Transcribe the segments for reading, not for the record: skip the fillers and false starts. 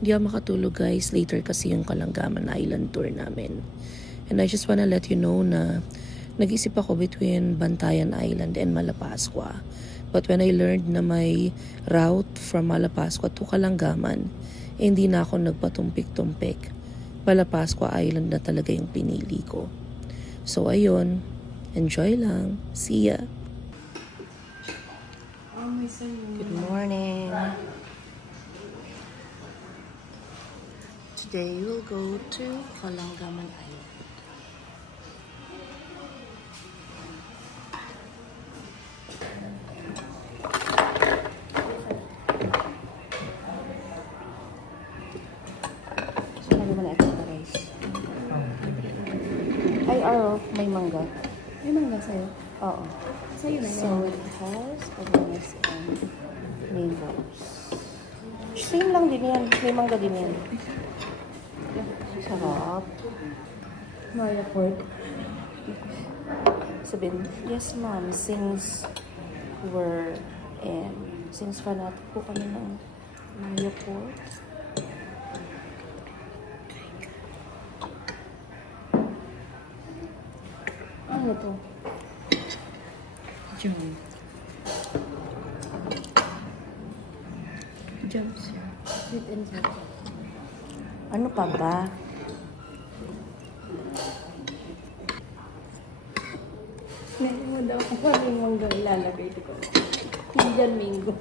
Hindi ako makatulog guys. Later kasi yung Kalangaman Island tour namin. And I just wanna let you know na nag-isip ako between Bantayan Island and Malapascua. But when I learned na may route from Malapascua to Kalangaman, hindi na ako nagpatumpik-tumpik. Malapascua Island na talaga yung pinili ko. So ayun, enjoy lang. See ya! Good morning! Today we'll go to Kalangaman Island. So, lagi mo na extra rice. Ay, may mangga. May mangga sa'yo? Oo. Sa'yo na So, it has bananas and mangoes. Same lang din yan. May mangga din yan. Sarap. Maya Port. Sabihin, yes ma'am, since fanatic po kami ng Maya Port. Ano to? Jam. Jams. Sweet and sour. Ano pa ba? Meron mo daw kung ano yung mangga ilalagay ko. Indian mango.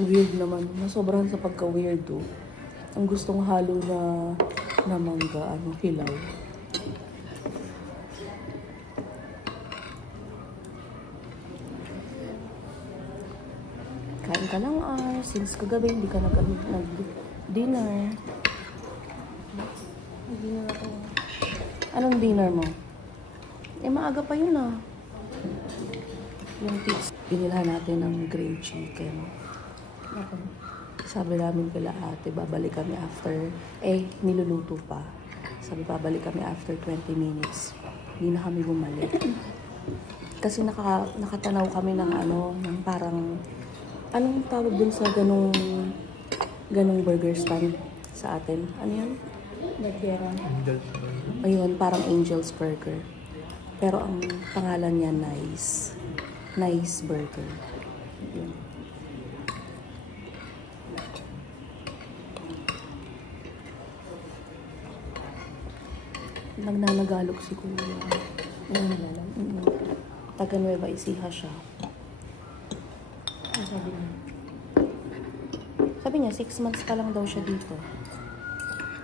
Weird naman. Nasobrahan sa pagka-weird oh. Ang gustong halo na mangga, hilaw. Kain ka lang since kagabi hindi ka nag-dinner. Hindi na ako. Anong dinner mo? Maaga pa yun Yung pizza. Binilhan natin ng grilled chicken. Ako. Sabi namin kila ate, babalik kami after, niluluto pa. Sabi, babalik kami after 20 minutes. Hindi na kami bumalik. Kasi nakatanaw kami ng ng parang, anong tawag dun sa ganong burger stand sa atin? Ano yan? Nagkira. Ayun, parang Angel's Burger. Pero ang pangalan niya, Nice. Nice Burger. Yun. Nagnanagalog si Kuya. Taga Nueva Ecija siya. Ano sabi niya? Sabi niya, 6 months pa lang daw siya dito.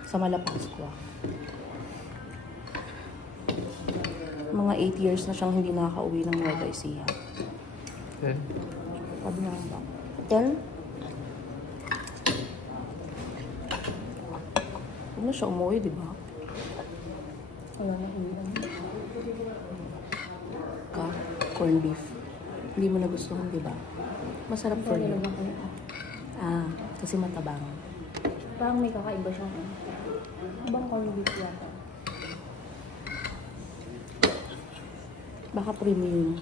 Sa Malapascua. Mga 8 years na siyang hindi nakaka-uwi ng Nueva Ecija. 10? Sabi niya ba? 10? Huwag na siya umuwi, di ba? Wala na ulam. Corned beef. Hindi mo nagustuhan, di ba? Masarap for you. Kasi matabang. Parang may kakaiba siyang ibang corned beef yata. Baka premium.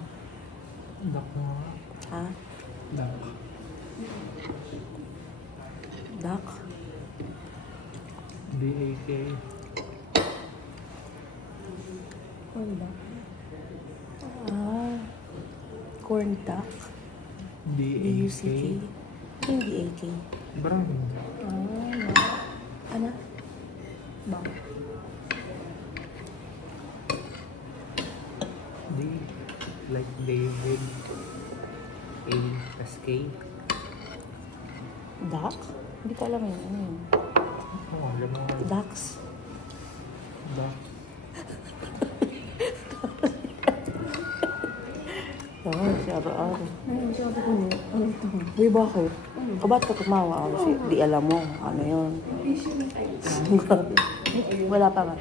Duck mo nga. Ha? Duck. Duck? D-A-K. Corn duck. Corn duck. D-A-K. Hindi AK. Brown. Ano? Bang. D. Like David. A-S-K. Duck? Hindi ko alam yun. Ano yun? Oo, alam mo nga. Ducks. Duck. Si Aro-Aro. Ay, sabi ko mo. Ano ito? Uy, bakit? Ba't ka tumawa? Di alam mo. Ano yun? Wala pa ba?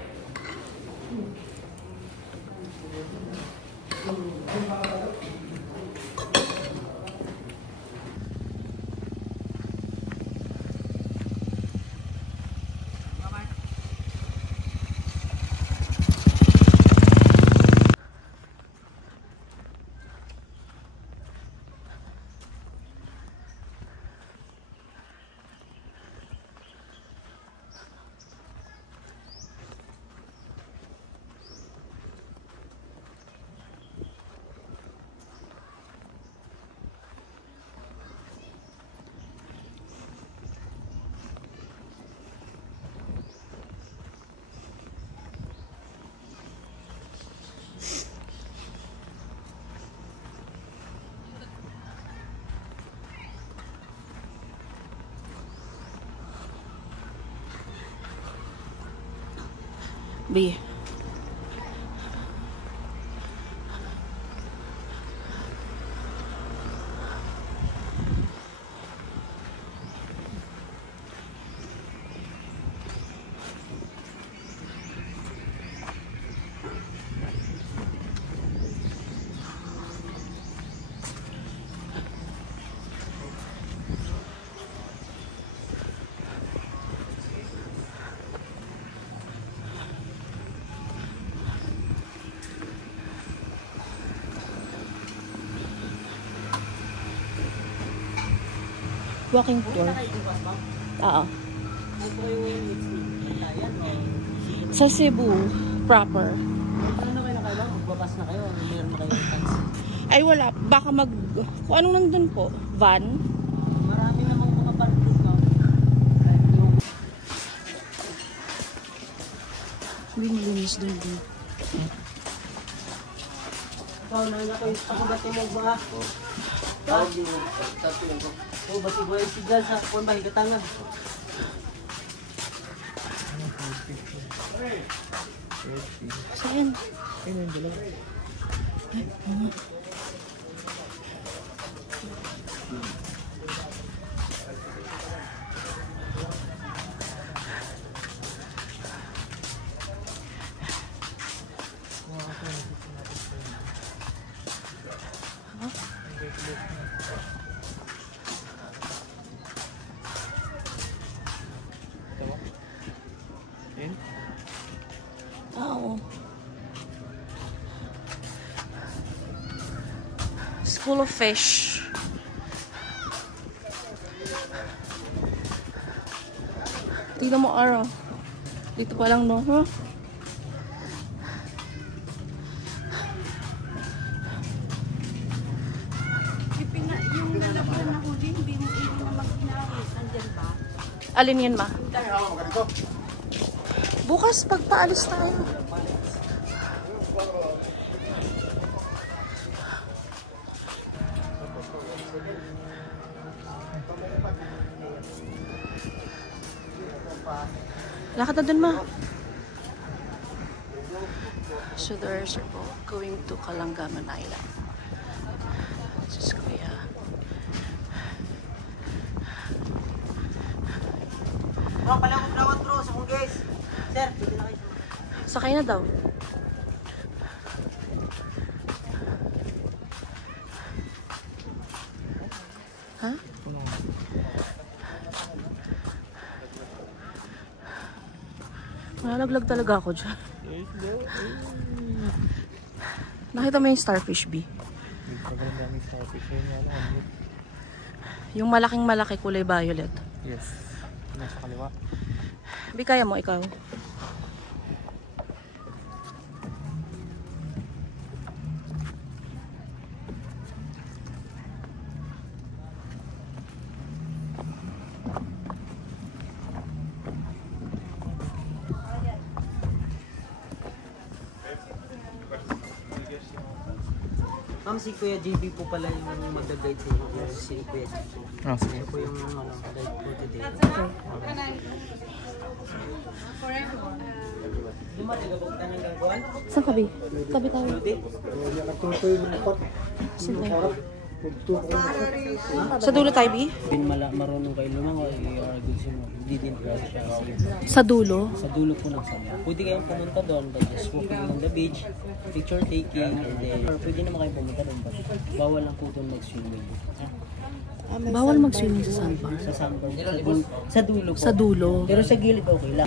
B. Walking tour. Oo. Sa Cebu proper. Ano na kayo nakailang? Magbabas na kayo? Meron na kayo taxi? Ay wala, baka kung anong nandun po? Van? Marami namang mga parking, no? Hindi nilinis dun din. Ikaw na kayo sa kabati mo ba? Oh, bati ko ay sigal sa kung bahay katangan. Saan? Ayun yung dalawa. Oo. School of Fish. Tingnan mo araw. Dito pa lang, no? Huh? Yung lalagyan na huli, hindi mo na mag-inari. Nandyan ba? Alin yan, ma? Bukas, pagpaalis tayo. Lakad na dun, ma. So there's our boat going to Kalangaman Island. This is Kuya. Mga pala kong brawat bro sa kong guys. Sir, pwede na kayo. Sakay na daw. Ha? Nalaglag talaga ako dyan. Nakita mo yung starfish, B? Yung malaking malaki kulay violet. Yes. Nasa kaliwa. B, kaya mo ikaw? Ma'am, si Kuya JB po pala yung mag-guide sa inyo. Si Kuya JB. Ah, sige. Siya po yung guide po today. Lima, tagabog ka ng gagawin? Saan ka, B? Tabi tayo. Saan tayo? Sa dulo tayo, B? Marunong kayo lumangoy, good siya. Hindi din proud siya. Sa dulo? Sa dulo po ng Sabah. Pwede kayong pumunta doon by just walking on the beach, picture taking, and then, or pwede naman kayo pumunta doon. But bawal lang po doon mag-swimming. Bawal mag-swimming sa sandbar? Sa sandbar. Sa dulo po. Sa dulo? Pero sa gilid okay lang.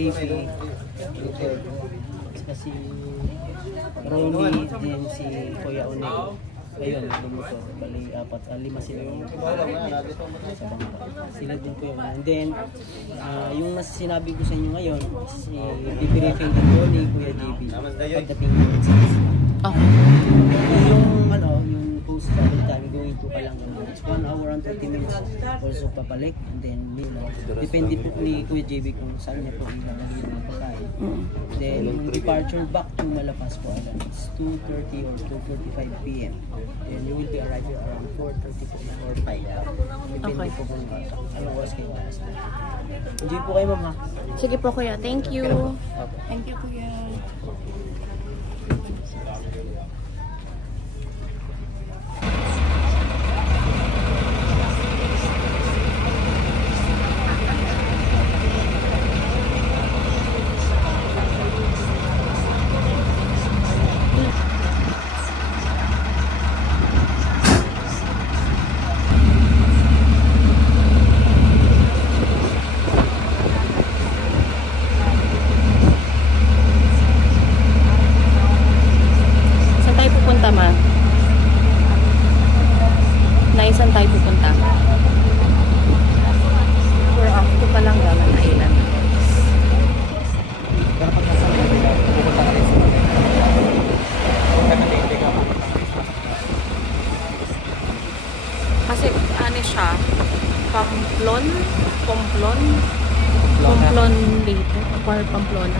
Kasi Romy din si Kuya Onay. Ayun, lumuto. Bali, lima sila yung sa bangka. Sila din po yun. And then, yung sinabi ko sa inyo ngayon, i-briefing din po ni Kuya JB pagdating ng 6. Okay. Yung post sa time going ko pa lang naman. It's 1 hour and 30 minutes also papalik. And then, depende po ni Kuya JB kung saan niya po ilalagay yung mga pagkain. Then, yung departure back to Malapascua Island, it's 2:30 or 2:45 p.m. Then, you will be arriving around 4:30 po or 5. Depende po kung anong oras kayo alas. Enjoy po kayo, ma'am, ha? Sige po kuya, thank you. Thank you kuya. Saan tayo pupunta, ma? Saan tayo pupunta? We're off to Kalangaman Island. Kasi ano siya? Pamplon dito. Or Pamplona.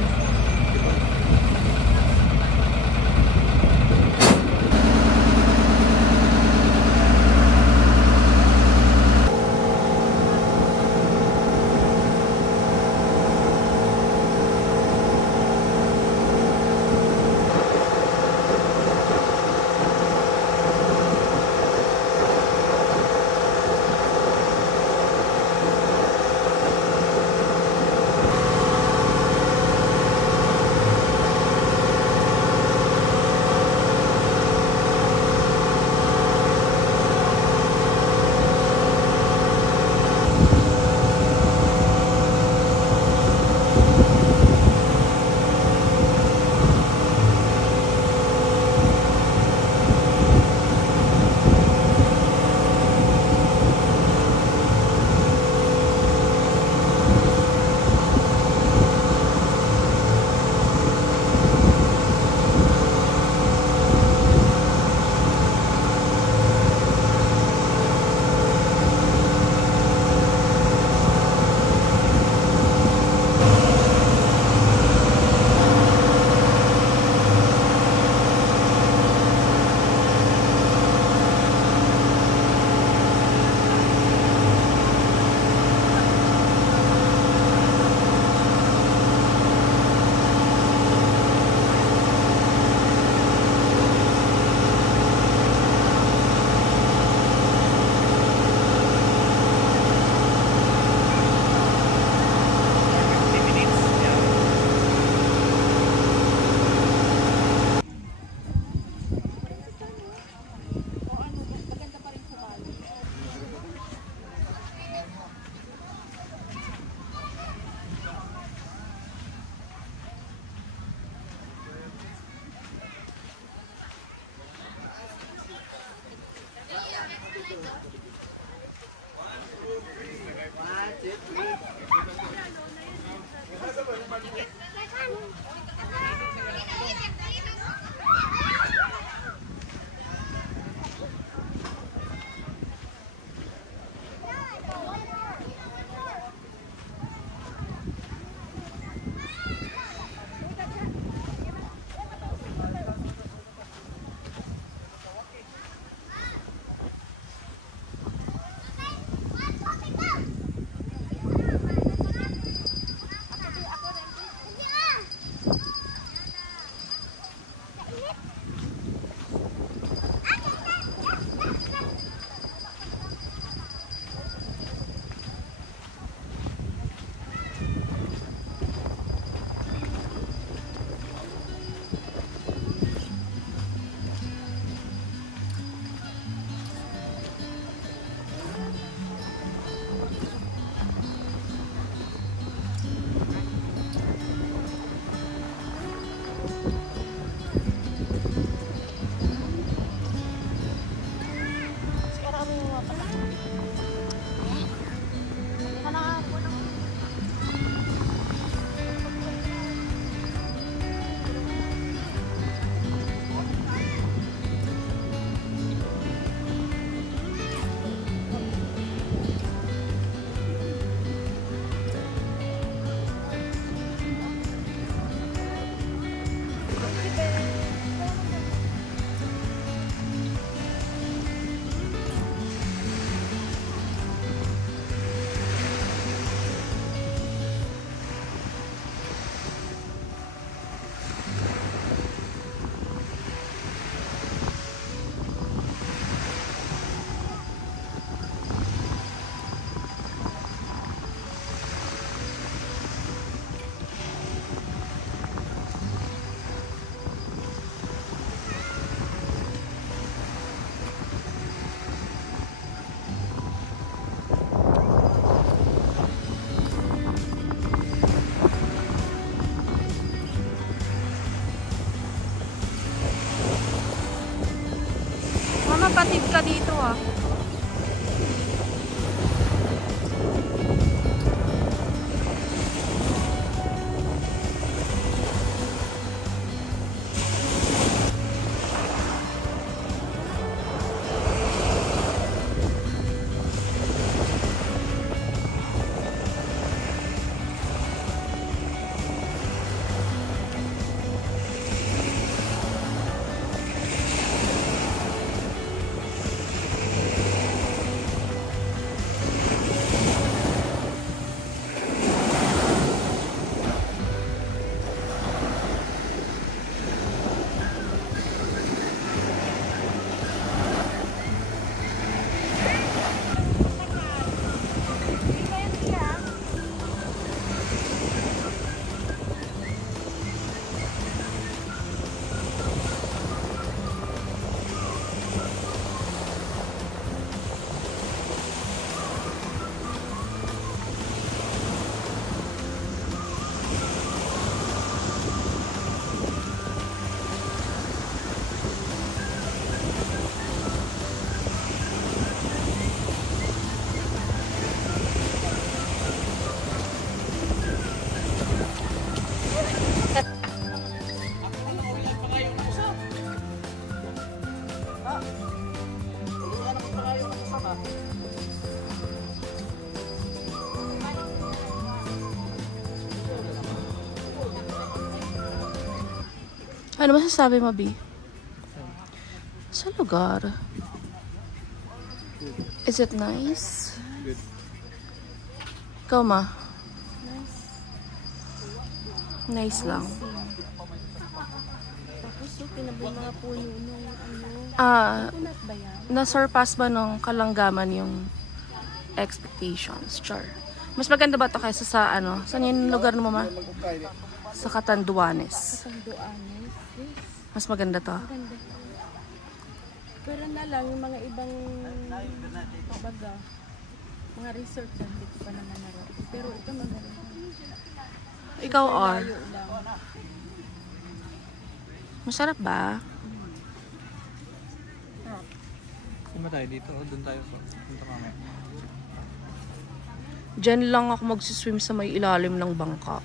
Ano masasabi mo, B? Sa lugar. Is it nice? Good. Ikaw, ma? Nice lang. Tapos so, pinabay mga puno nung ano. Ah, Kunat ba yan? na-surpass ba nung Kalanggaman yung expectations? Char. Mas maganda ba to kaysa sa ano? Saan yung lugar mo, ma? Sa Catanduanes. Katanduanes. Yes. Mas maganda to. Maganda. Pero na lang, yung mga ibang baga, mga resort dyan, hindi ko pa naman narating. Pero ito maganda. Ikaw, or? Layo lang. Masarap ba? Saan ba tayo dito? O doon tayo sa punta kami. Diyan lang ako magsiswim sa may ilalim ng bangka.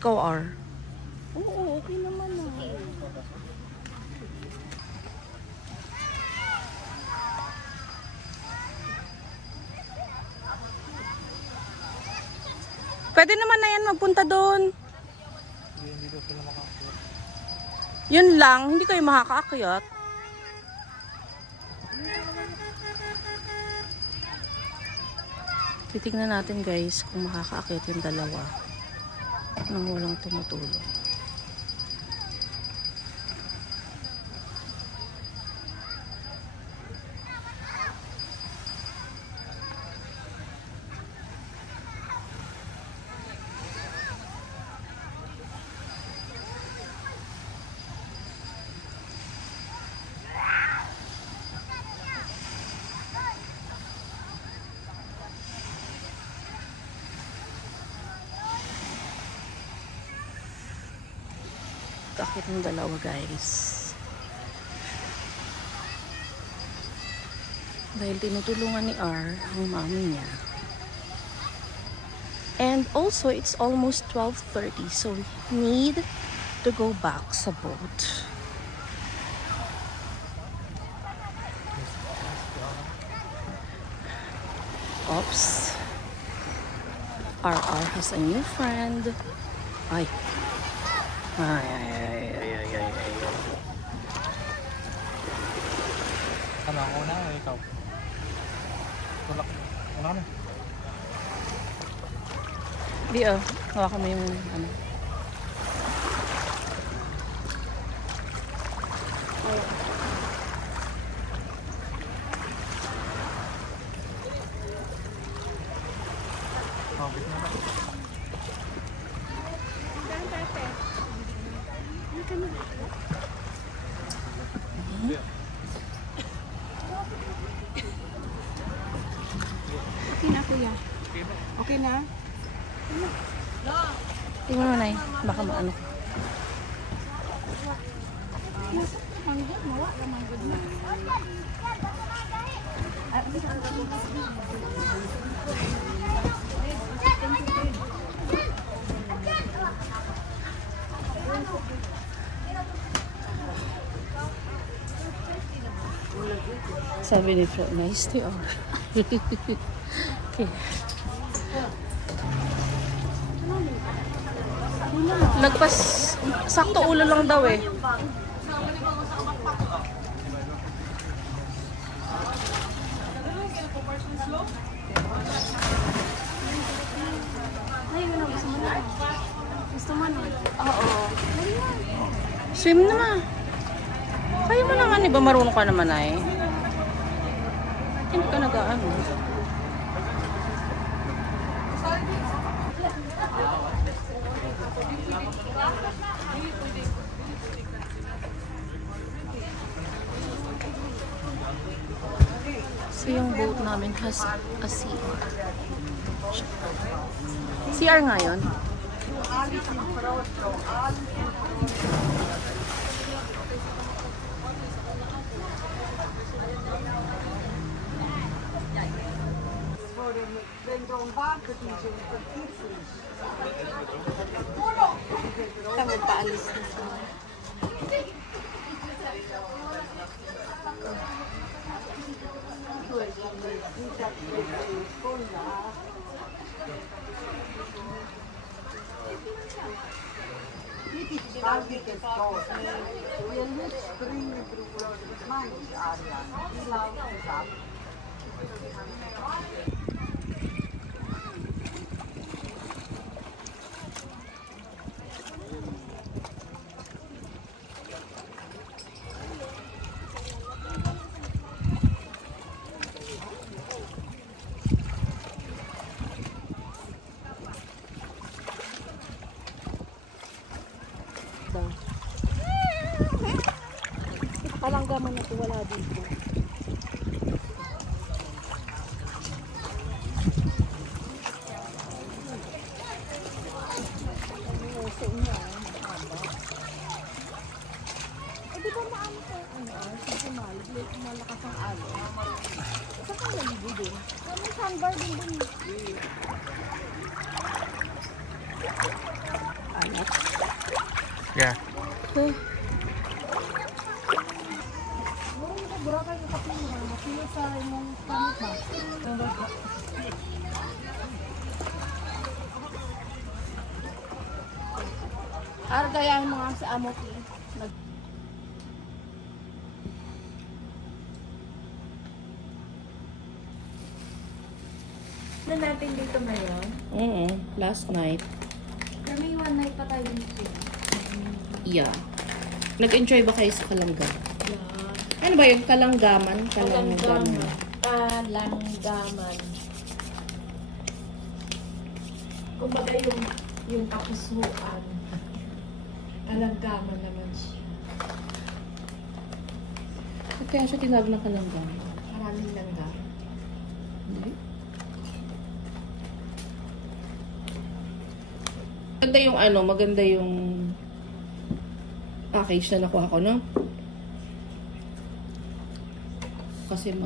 Ikaw, or? Oo, okay naman na. Pwede naman na yan magpunta doon. Hindi daw sila makakakuha. Yun lang, hindi kayo makakaakyat. Titignan natin guys kung makakaakyat yung dalawa nang walang tumutulong. Kakit ng dalawa guys. Dahil tinutulungan ni R ang mami niya. And also it's almost 12:30 so we need to go back sa boat. Oops. RR has a new friend. Ay. Ay, ay, ay, ay, ay, ay, ay. Ano ako na o ikaw? Tulak. Ano kami? Di hawakan mo yung ano. Mabit na ba? Okay na, kuya. Okay na? Tingnan mo na eh. Baka maano. Manggod, mawa ka manggod na. Sabi ni Fred, nice to or. Okay. Nagpas, sakto ulo lang daw eh. Gusto mo na? Oo. Swim naman. Kaya mo naman, di ba marunong ka naman ay? Hindi ka nag-ano. So yung boat namin has a CR. CR nga yun. Kami paalis na sa... Kalanggaman na ito, wala dito. Di ba maano ko? Sa malakas ang alo. Saan ka naligo din? May sandbar din din. Anak? Yeah. Burakan yung kapila, mapila sa imong kamot ba? Argayahin mo nga sa amot eh. Na natin dito ngayon. Last night. Kami one night pa tayo dito. Yeah. Nag-enjoy ba kayo sa Kalangga? Yeah. Ano ba yung Kalanggaman? Kalanggaman. Kalanggaman. Kumbaga yung kapusuan. Kalanggaman naman siya. At kaya siya tinawag ng Kalanggaman? Maraming langgam. Hindi. Maganda yung maganda yung package na nakuha ko, no? Kasi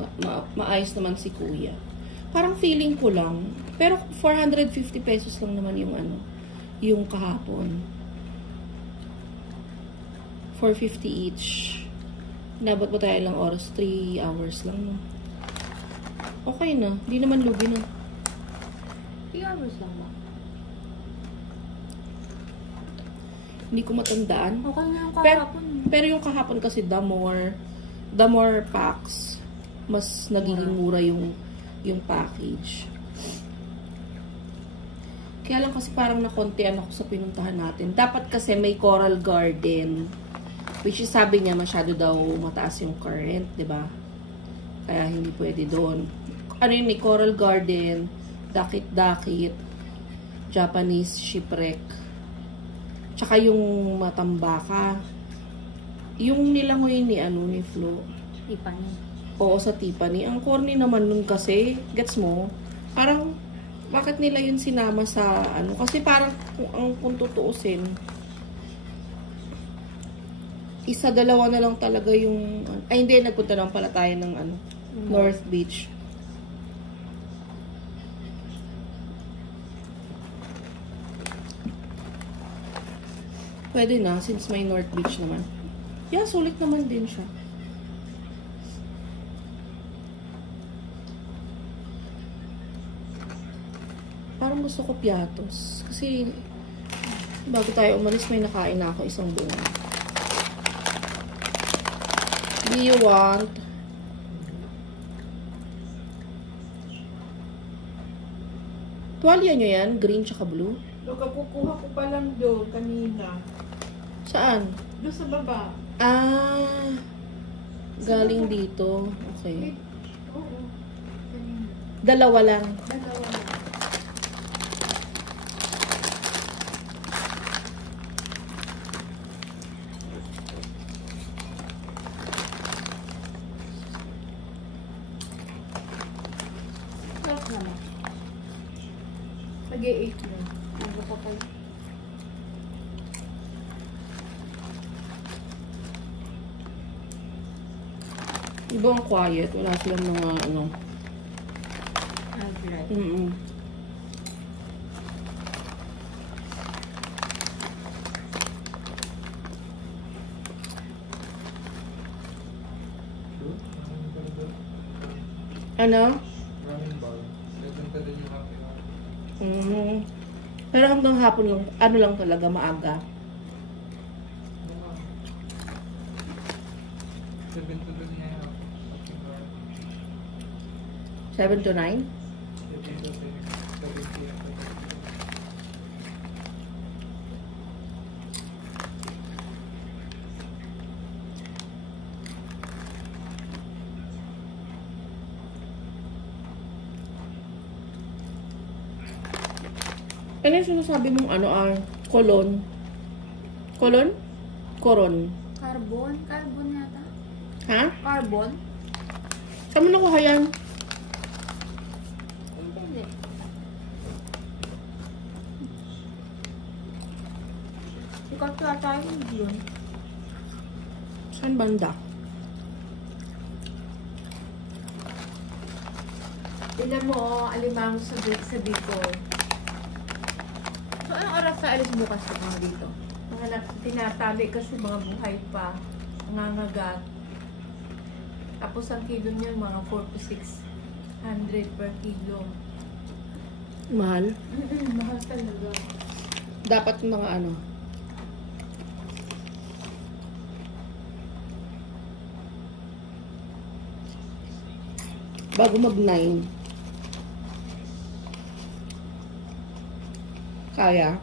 maayos naman si Kuya. Parang feeling ko lang. Pero 450 pesos lang naman yung yung kahapon. 450 each. Nabot ba tayo ilang oras? 3 hours lang, no? Okay na. Hindi naman lugi na. 3 hours lang ba? Hindi ko matandaan. Okay na yung Pero, kahapon. pero yung kahapon kasi the more packs, mas nagiging mura yung package. Kaya lang kasi parang nakontian ako sa pinuntahan natin. Dapat kasi may Coral Garden, which is sabi niya masyado daw mataas yung current, 'di ba? Kaya hindi pwede doon. Ano yun, may Coral Garden, Dakit-Dakit, Japanese Shipwreck, tsaka yung Matambaka. Yung nilangoy ni Flo. Tiffany. Oo, sa Tiffany. Ang corny naman nun kasi, gets mo? Parang, bakit nila yun sinama sa Kasi parang, kung tutuusin, isa-dalawa na lang talaga yung... Ay, hindi. Nagpunta lang pala tayo ng North Beach. Pwede na, since may North Beach naman. Yeah, sulit naman din siya. Parang gusto ko piatos. Kasi, bago tayo umalis, may nakain na ako isang buwan. Do you want? Tuwalya nyo yan? Green tsaka blue? Kukuha ko pa lang doon kanina. Saan? Doon sa baba. Ah, galing dito. Okay. Oo. Kanina. Dalawa lang. Dalawa na. Sarap naman. Mag-i-8 na. Ano pa tayo? Ibang quiet. Wala silang mga Alright. Ano? Running ball. Nagpunta din yung happy hour. Pero hanggang hapon lang, lang talaga, maaga. 7 to 9 na yun. 7 to 9? 7 to 7. Ano yung sinasabi mong kolon? Kolon? Koron. Carbon? Carbon yata? Ha? Carbon? Saan mo nakuha yan? Hindi. Sikat yata yun. Saan banda? Tignan mo, alimango sa Bicol. So, anong oras sa alis bukas ka mga dito? Mga tinatali kasi mga buhay pa. Nangangagat. Tapos ang kilo niya, mga 4 to 600 per kilo. Mahal? Mahal talaga. Dapat mga bago mag-9. Kaya?